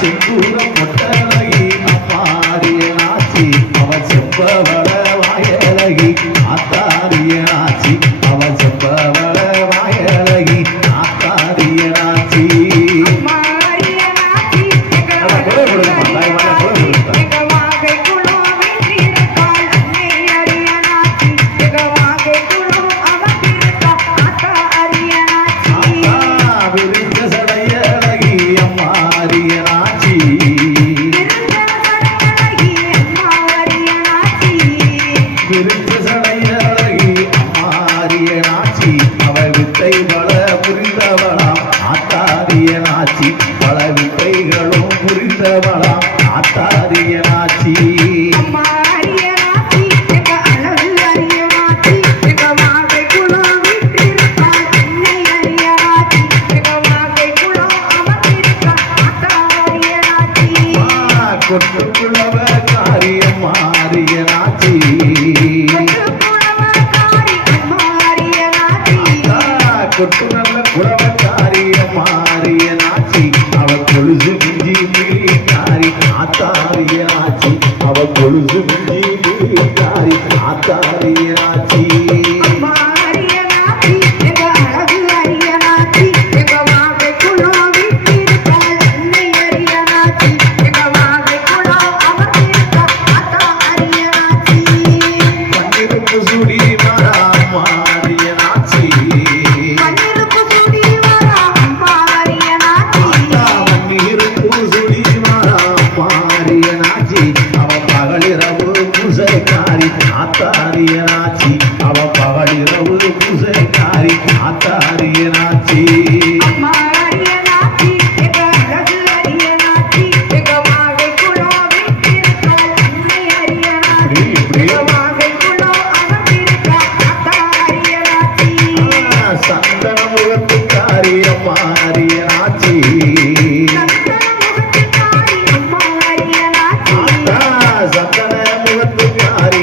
谁不能 ஆத்தாரியாச்சி. அவ பொழுது காரி. ஆத்தாரியாச்சி. ஆத்தாரி ஆத்தாரியனாச்சி சந்தன முகத்துக்காரி அம்மாரியனாச்சி சந்தன முகத்துக்காரி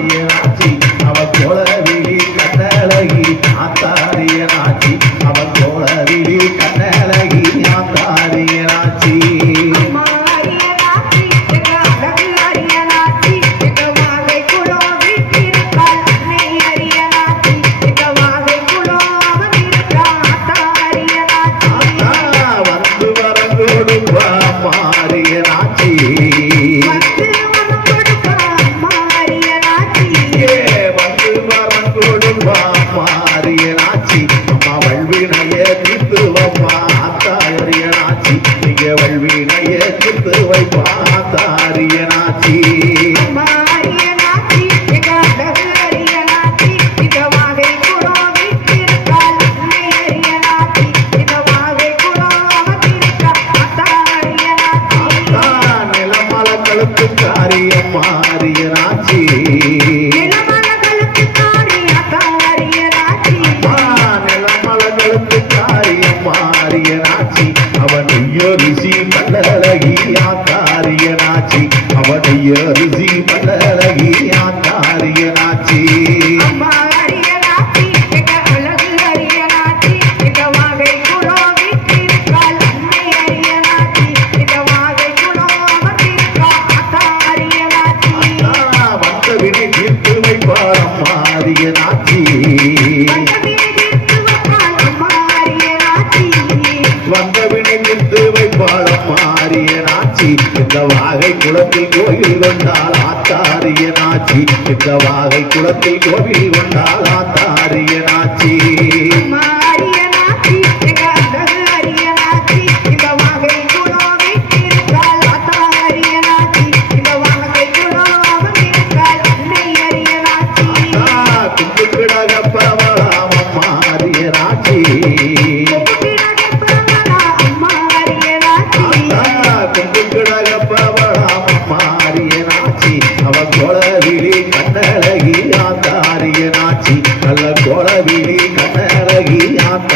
குளத்தில் கோவில் வந்தால் ஆத்தாரிய நாச்சி இந்த வாகை குளத்தில் கோவில் வந்தால் ஆத்தாரிய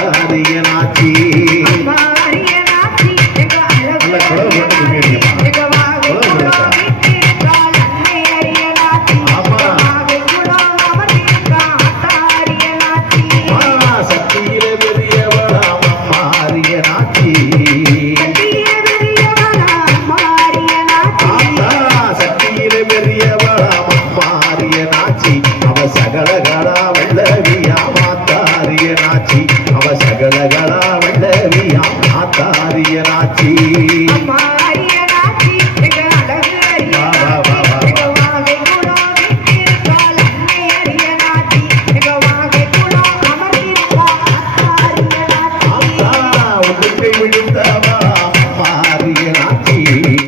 அதிகனாச்சி